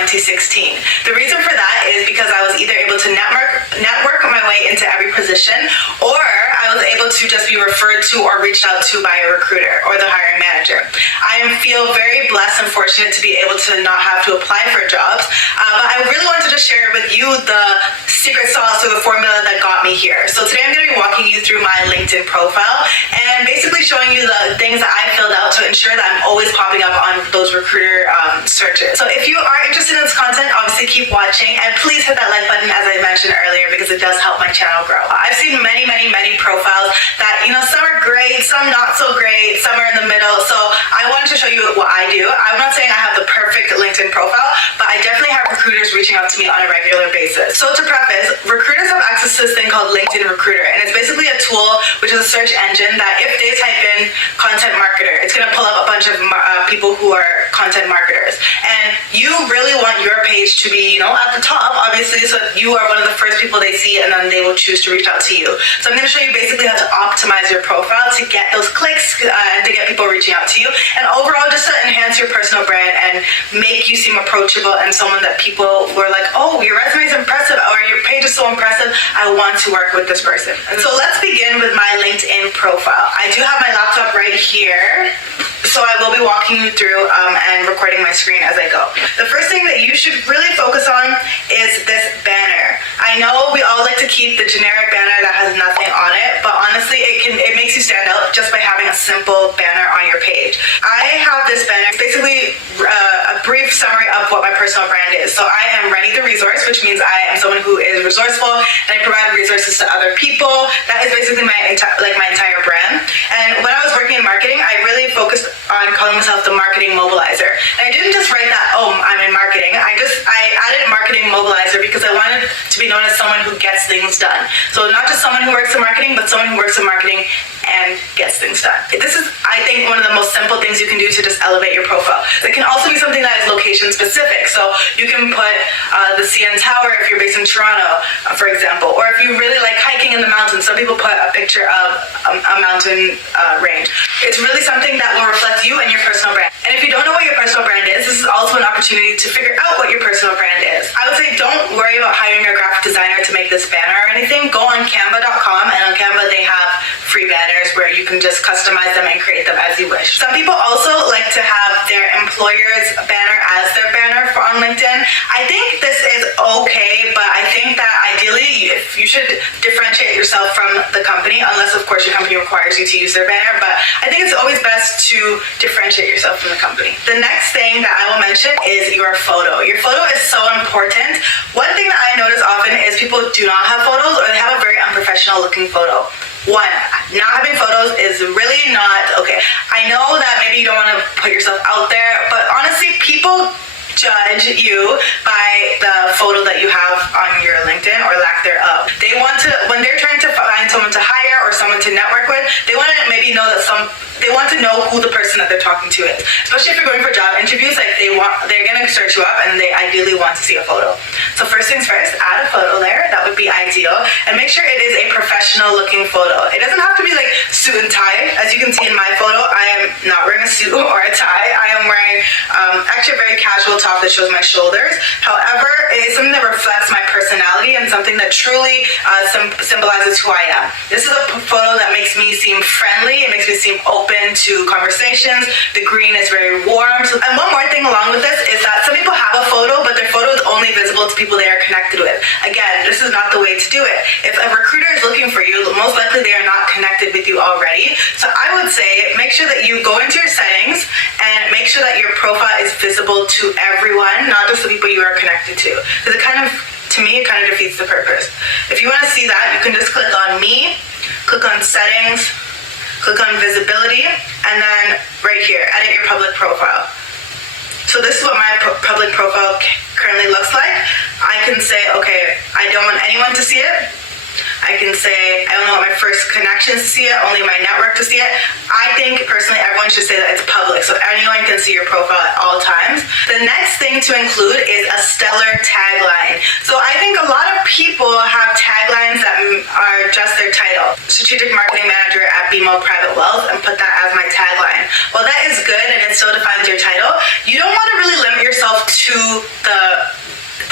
2016. The reason for that is because I was either able to network my way into every position, or I was able to just be referred to or reached out to by a recruiter or the hiring manager. I feel very blessed and fortunate to be able to not have to apply for jobs, but I really wanted to share with you the secret sauce or the formula that got me here. So today I'm going to be walking you through my LinkedIn profile and basically showing you the things that I filled out to ensure that I'm always popping up on those recruiter searches. So if you are interested in this content, obviously keep watching, and please hit that like button as I mentioned earlier, because it does help my channel grow. I've seen many profiles that, some are great, some not so great, some are in the middle. So I wanted to show you what I do. I'm not saying I have the perfect LinkedIn profile, but I definitely have recruiters reaching out to me on a regular basis. So to preface, recruiters have access to this thing called LinkedIn Recruiter, and it's basically a tool which is a search engine that if they type in content marketer, it's going to pull up a bunch of people who are content marketers. And you really want your page to be, at the top, obviously, so you are one of the first people they see, and then they will choose to reach out to you. So I'm going to show you basically how to optimize your profile to get those clicks and to get people reaching out to you, and overall just to enhance your personal brand and make you seem approachable and someone that people were like, oh, your resume is impressive, or your page is so impressive, I want to work with this person. And so let's begin with my LinkedIn profile. I do have my laptop right here, so I will be walking you through and recording my screen as I go. The first thing that you should really focus on is this banner. I know we all like to keep the generic banner that has nothing on it, but honestly, it makes you stand out just by having a simple banner on your page. I have this banner. It's basically a brief summary of what my personal brand is. So I am Rennie the Resource, which means I am someone who is resourceful and I provide resources to other people. That is basically my entire brand. And when I was working in marketing, I really focused on calling myself the marketing mobilizer. And I didn't just write that, oh, I'm in marketing. I added marketing mobilizer because I wanted to be known as someone who gets things done. So not just someone who works in marketing, but someone who works in marketing and gets things done. This is, I think, one of the most simple things you can do to just elevate your profile. It can also be something that is location specific. So you can put the CN Tower if you're based in Toronto, for example, or if you really like hiking in the mountains. Some people put a picture of a mountain range. It's really something that will reflect you and your personal brand. And if you don't know what your personal brand is, this is also an opportunity to figure out what your personal brand is. I would say don't worry about hiring a graphic designer to make this banner or anything. Go on canva.com, and on Canva they have free banners where you can just customize them and create them as you wish. Some people also like to have their employer's banner as their banner on LinkedIn. I think this is okay, but I think that ideally if you should differentiate yourself from the company, unless of course your company requires you to use their banner, but I think it's always best to differentiate yourself from the company. The next thing that I will mention is your photo. Your photo is so important. One thing that I notice often is people do not have photos, or they have a very unprofessional looking photo. One, not having photos is really not okay. I know that maybe you don't want to put yourself out there, but honestly, people judge you by the photo that you have on your LinkedIn or lack thereof. They want to, when they're trying to find someone to hire or someone to network with, they want to maybe know that they want to know who the person that they're talking to is. Especially if you're going for job interviews, like they're gonna search you up and they ideally want to see a photo. So first things first, add a photo there. That would be ideal, and make sure it is a professional looking photo. It doesn't have to be like suit and tie. As you can see in my photo, I am not wearing a suit or a tie. I am wearing actually a very casual top that shows my shoulders. However, it is something that reflects my personality and something that truly symbolizes who I am. This is a photo that makes me seem friendly. It makes me seem open to conversations. The green is very warm. And one more thing along with this is that some people have a photo, but their photo is only visible to people they are connected with. Again, this is not the way to do it. If a recruiter is looking for you, most likely they are not connected with you already. So I would say make sure that you go into your settings and make sure that your profile is visible to everyone, not just the people you are connected to. Because to me, it kind of defeats the purpose. If you want to see that, you can just click on me, click on settings, click on visibility, and then right here, edit your public profile. So this is what my public profile currently looks like. I can say, okay, I don't want anyone to see it. I can say, I don't want my first connections to see it, only my network to see it. I think personally everyone should say that it's public, so anyone can see your profile at all times. The next thing to include is a stellar tagline. So I think a lot of people have taglines that are just their title. Strategic Marketing Manager at BMO Private Wealth, and put that as my tagline. While that is good and it still defines your title, you don't want to really limit yourself to the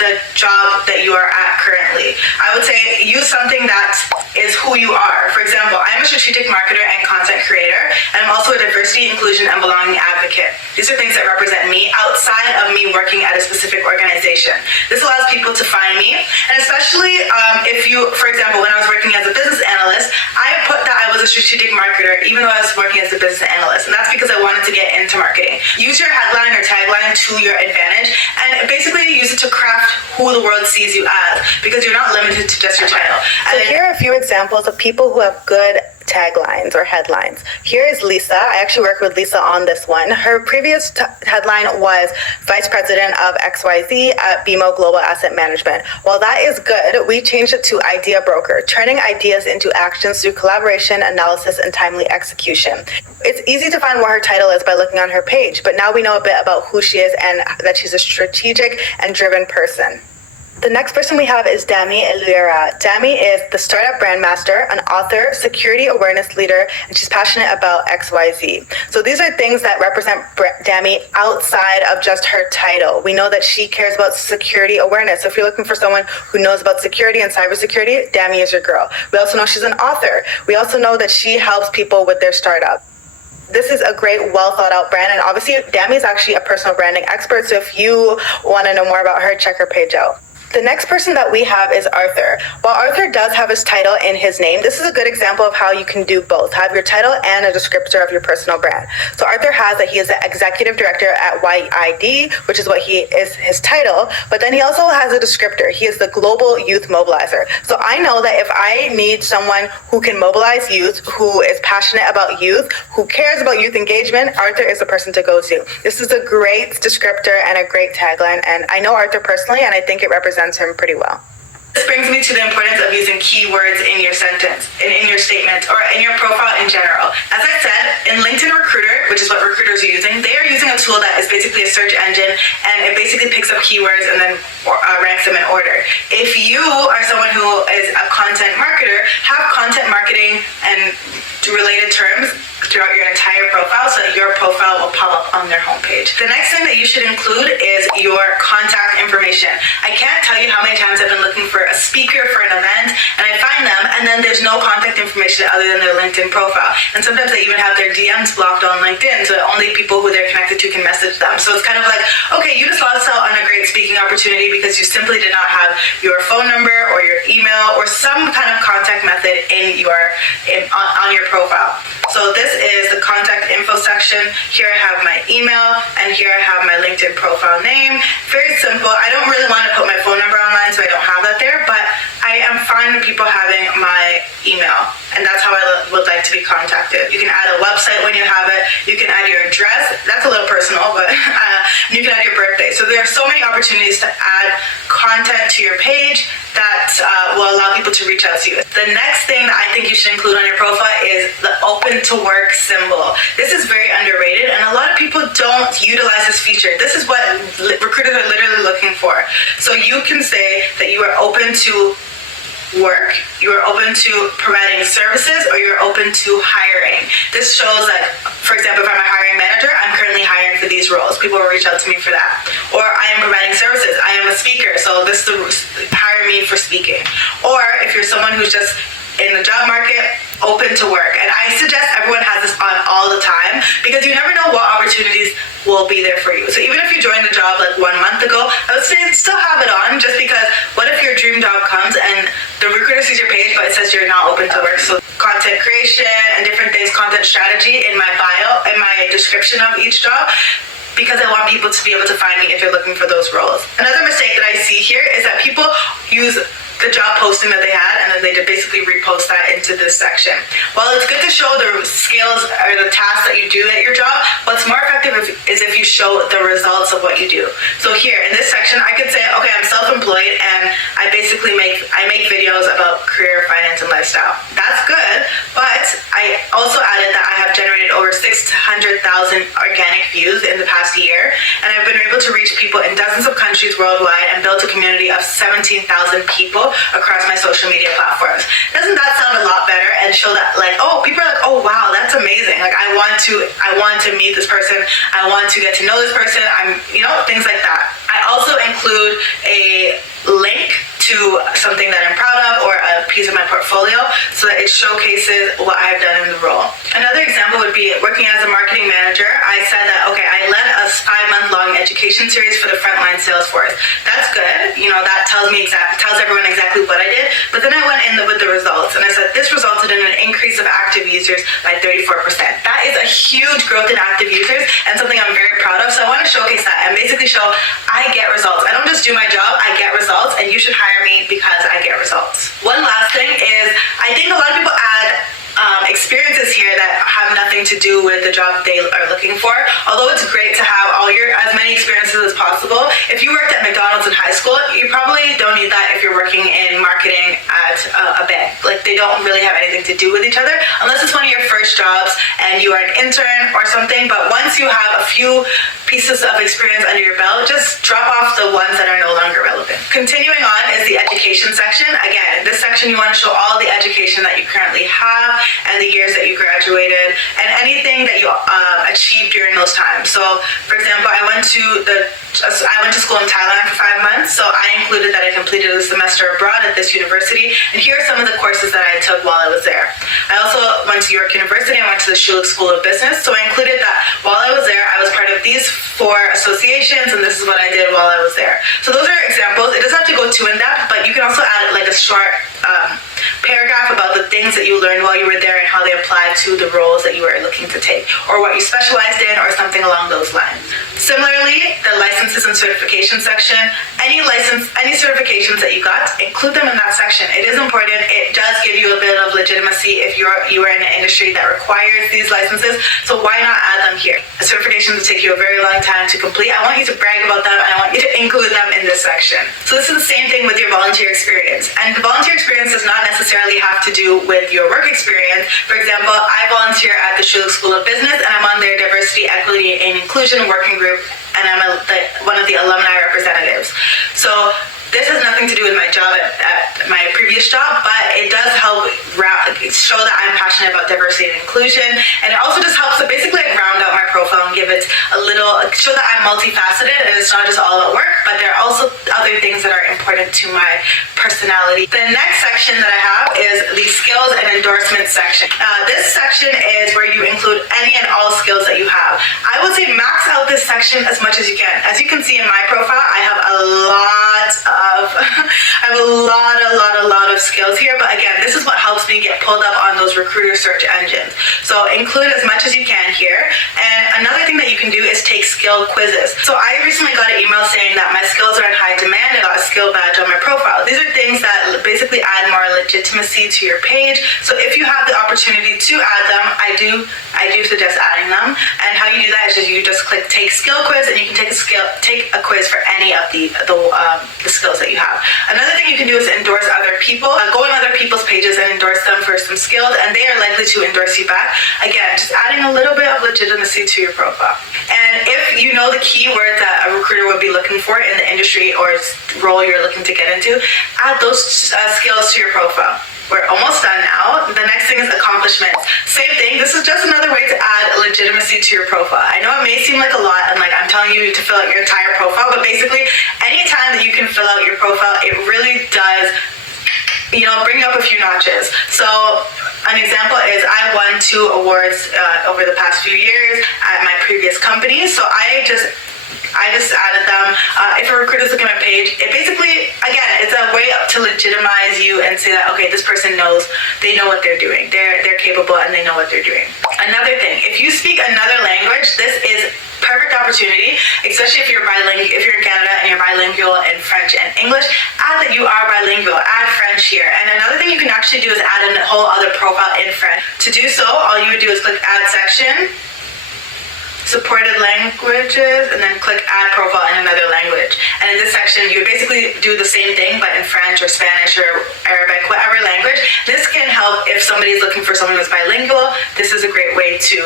the job that you are at currently. I would say use something that is who you are. For example, I'm a strategic marketer and content creator, and I'm also a diversity, inclusion, and belonging advocate. These are things that represent me outside of me working at a specific organization. This allows people to find me, and especially if you, for example, when I was working as a business analyst, I put that I was a strategic marketer even though I was working as a business analyst, and that's because I wanted to get into marketing. Use your headline or tagline to your advantage, and basically use it to craft who the world sees you as, because you're not limited to just your title. So here are a few examples of people who have good taglines or headlines. Here is Lisa. I actually worked with Lisa on this one. Her previous headline was Vice President of XYZ at BMO Global Asset Management. While that is good, we changed it to Idea Broker, turning ideas into actions through collaboration, analysis, and timely execution. It's easy to find what her title is by looking on her page, but now we know a bit about who she is and that she's a strategic and driven person. The next person we have is Dami Eluera. Dami is the startup brand master, an author, security awareness leader, and she's passionate about XYZ. So these are things that represent Dami outside of just her title. We know that she cares about security awareness. So if you're looking for someone who knows about security and cybersecurity, Dami is your girl. We also know she's an author. We also know that she helps people with their startup. This is a great, well thought out brand, and obviously Dami is actually a personal branding expert. So if you want to know more about her, check her page out. The next person that we have is Arthur. While Arthur does have his title in his name, this is a good example of how you can do both. Have your title and a descriptor of your personal brand. So Arthur has that he is the executive director at YID, which is what he is his title, but then he also has a descriptor. He is the global youth mobilizer. So I know that if I need someone who can mobilize youth, who is passionate about youth, who cares about youth engagement, Arthur is the person to go to. This is a great descriptor and a great tagline, and I know Arthur personally, and I think it represents him pretty well. This brings me to the importance of using keywords in your sentence, in your statement, or in your profile in general. As I said, in LinkedIn Recruiter, which is what recruiters are using, they are using a tool that is basically a search engine, and it basically picks up keywords and then ranks them in order. If you are someone who is a content marketer, have content marketing and related terms throughout your entire profile so that your profile will pop up on their homepage. The next thing that you should include is your contact information. I can't tell you how many times I've been looking for a speaker for an event and I find them and then there's no contact information other than their LinkedIn profile. And sometimes they even have their DMs blocked on LinkedIn so that only people who they're connected to can message them. So it's kind of like, okay, you just lost out on a great speaking opportunity because you simply did not have your phone number or your email or some kind of contact method on your profile. So this is the contact info section. Here I have my email and here I have my LinkedIn profile name. Very simple. I don't really want to put my phone number online so I don't have that there, but I am fine with people having my email, and that's how I would like to be contacted. You can add a website when you have it. You can add your address. That's a little personal, but you can add your birthday. So there are so many opportunities to add content to your page that will allow people to reach out to you. The next thing that I think you should include on your profile is the open to work symbol. This is very underrated and a lot of people don't utilize this feature. This is what recruiters are literally looking for. So you can say that you are open to work, you are open to providing services, or you're open to hiring. This shows that, for example, if I'm a hiring manager, I'm currently hiring for these roles. People will reach out to me for that. Or I am providing services. I am a speaker, so this is hire me for speaking. Or if you're someone who's just in the job market, open to work. And I suggest everyone has this on all the time because you never know what opportunities will be there for you. So even if you joined the job like 1 month ago, I would say still have it on, just because what if your dream job comes and the recruiter sees your page but it says you're not open to work. So content creation and different things, content strategy in my bio, in my description of each job, because I want people to be able to find me if they're looking for those roles. Another mistake that I see here is that people use the job posting that they had and then they basically repost that into this section. While it's good to show the skills or the tasks that you do at your job, what's more effective is if you show the results of what you do. So here in this section, I could say, okay, I'm self-employed and I basically make videos about career, finance, and lifestyle. That's good, but I also added that I have generated over 600,000 organic views in the past year, and I've been able to reach people in dozens of countries worldwide and built a community of 17,000 people across my social media platforms. Doesn't that sound a lot better and show that, like, oh, people are like, oh wow, that's amazing. Like I want to meet this person. I want to get to know this person. Things like that. I also include a piece of my portfolio so that it showcases what I've done in the role. Another example would be working as a marketing manager. I said that, okay, I led a 5-month-long education series for the frontline sales force. That's good. That tells everyone exactly what I did. But then I went in with the results, and I said this resulted in an increase of active users by 34%. That is a huge growth in active users and something I'm very proud of. So I want to showcase that and basically show I get results. I don't just do my job, I get results, and you should hire me because I get results. One last thing is, I think a lot of people add experiences here that have nothing to do with the job they are looking for. Although it's great to have as many experiences as possible. If you worked at McDonald's in high school, you probably don't need that if you're working in marketing at a bank. Like, they don't really have anything to do with each other unless it's one of your first jobs and you are an intern or something. But once you have a few pieces of experience under your belt, just drop off the ones that are no longer relevant. Continuing on is the education section. Again, in this section you want to show all the education that you currently have and the years that you graduated and anything that you achieved during those times. So, for example, I went to school in Thailand for 5 months, so I included that I completed a semester abroad at this university, and here are some of the courses that I took while I was there. I also went to York University. I went to the Schulich School of Business, so I included that while I was there, I was part of these 4 associations, and this is what I did while I was there. So those are examples. It doesn't have to go too in-depth, but you can also add like a short paragraph about the things that you learned while you were there and how they apply to the roles that you were looking to take, or what you specialized in, or something along those lines. Similarly, the licenses and certification section, any certifications that you got, include them in that section. It is important. It does give you a bit of legitimacy if you are in an industry that requires these licenses, so why not add them here? The certifications will take you a very long time to complete. I want you to brag about them, and I want you to include them in this section. So this is the same thing with your volunteer experience, and the volunteer experience does not necessarily have to do with your work experience. For example, I volunteer at the Schulich School of Business, and I'm on their diversity, equity, and inclusion working group, and I'm one of the alumni representatives. So this has nothing to do with my job at my previous job, but it does help show that I'm passionate about diversity and inclusion, and it also just helps to basically round out my profile and give it show that I'm multifaceted and it's not just all about work, but there are also other things that are important to my personality. The next section that I have is the skills and endorsement section. This section is where you include any and all skills that you have. I would say max out this section as much as you can. As you can see in my profile, I have a lot of skills here, but again, this is what helps me get pulled up on those recruiter search engines. So include as much as you can here. And another thing that you can do is take skill quizzes. So I recently got an email saying that my skills are in high demand. I got a skill badge on my profile. These are things that basically add more legitimacy to your page. So if you have the opportunity to add them, I do suggest adding them. And how you do that is you just click take skill quiz, and you can take a quiz for any of the skills that you have. Another thing you can do is endorse other people. Go on other people's pages and endorse them for some skills, and they are likely to endorse you back. Again, just adding a little bit of legitimacy to your profile. And if you know the keyword that a recruiter would be looking for in the industry or role you're looking to get into, add those skills to your profile. We're almost done now. The next thing is accomplishments. Same thing. This is just another way to add legitimacy to your profile. I know it may seem like a lot, and like I'm telling you to fill out your entire profile, but basically anytime that you can fill out your profile, it really does bring up a few notches. So an example is I won 2 awards over the past few years at my previous company. So I just added them. If a recruiter's looking at my page, it basically, again, it's a way to legitimize you and say that, okay, this person they know what they're doing. They're capable and they know what they're doing. Another thing, if you speak another language, this is perfect opportunity, especially if you're bilingual. If you're in Canada and you're bilingual in French and English, add that you are bilingual. Add French here. And another thing you can actually do is add a whole other profile in French. To do so, all you would do is click Add Section, Supported Languages, and then click Add Profile in another language. And in this section, you would basically do the same thing, but in French or Spanish or Arabic, whatever language. This can help if somebody is looking for someone who's bilingual. This is a great way to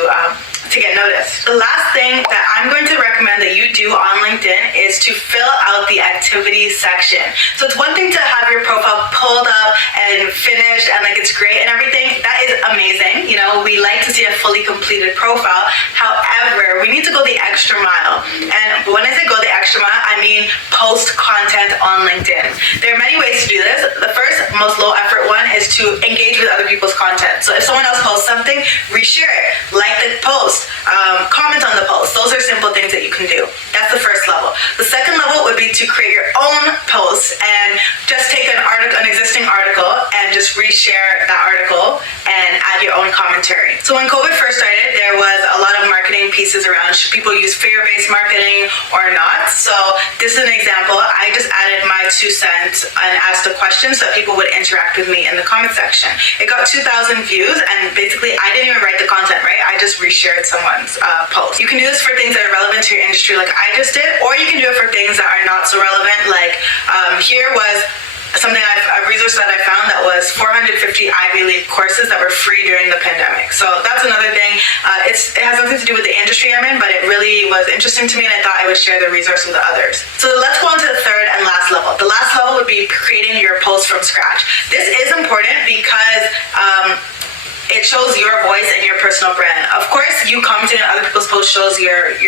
get noticed. The last thing that I'm going to recommend that you do on LinkedIn is to fill out the activity section. So it's one thing to have your profile pulled up and finished and like it's great and everything. That is amazing. We like to see a fully completed profile. However, However, we need to go the extra mile. And when I say go the extra mile, I mean post content on LinkedIn. There are many ways to do this. The first, most low effort one is to engage with other people's content. So if someone else posts something, reshare it, like the post, comment on the post. Those are simple things that you can do. That's the first level. The second level would be to create your own posts and just take an existing article and just reshare that article and add your own commentary. So when COVID first started, there was a lot of marketing pieces around should people use fear-based marketing or not. So this is an example. I just added my 2 cents and asked a question so that people would interact with me in the comment section. It got 2,000 views, and basically I didn't even write the content, right? I just reshared someone's post. You can do this for things that are relevant to your industry like I just did, or you can do it for things that are not so relevant. Like here was something a resource that I found that was 450 Ivy League courses that were free during the pandemic. So that's another thing. It has nothing to do with the industry I'm in, but it really was interesting to me, and I thought I would share the resource with others. So let's go on to the third and last level. The last level would be creating your post from scratch. This is important because it shows your voice and your personal brand. Of course, you commenting on other people's posts shows your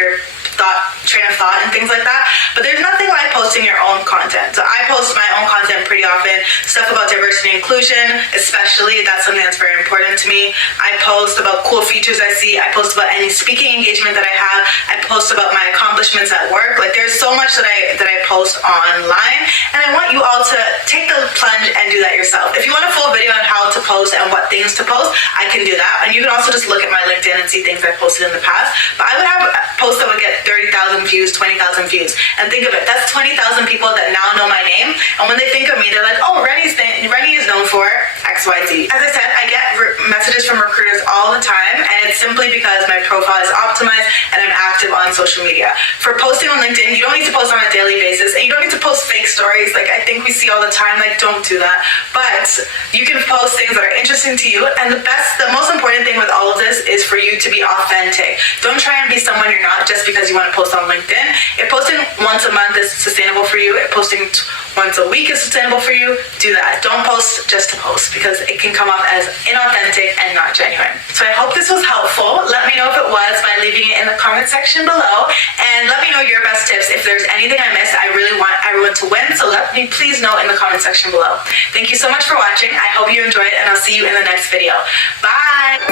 train of thought and things like that, but there's nothing like posting your own content. So I post my own content pretty often, stuff about diversity and inclusion, especially. That's something that's very important to me. I post about cool features I see. I post about any speaking engagement that I have. I post about my accomplishments at work. Like, there's so much that I post online, and I want you all to take the plunge and do that yourself. If you want a full video on how to post and what things to post, I can do that. And you can also just look at my LinkedIn and see things I posted in the past. But I would have posts that would get 30,000 views, 20,000 views. And think of it, that's 20,000 people that now know my name. And when they think of me, they're like, oh, Rennie is known for XYZ. As I said, I get messages from recruiters all the time, and it's simply because my profile is optimized and I'm active on social media. For posting on LinkedIn, you don't need to post on a daily basis, and you don't need to post fake stories like I think we see all the time. Like, don't do that. But you can post things that are interesting to you, and the most important thing with all of this is for you to be authentic. Don't try and be someone you're not just because you want to post on LinkedIn. If posting once a month is sustainable for you, if posting once a week is sustainable for you, do that. Don't post just to post, because it can come off as inauthentic and not genuine. So I hope this was helpful. Let me know if it was by leaving it in the comment section below, and let me know your best tips. If there's anything I missed, I really want everyone to win, so let me please know in the comment section below. Thank you so much for watching. I hope you enjoyed, and I'll see you in the next video. Bye!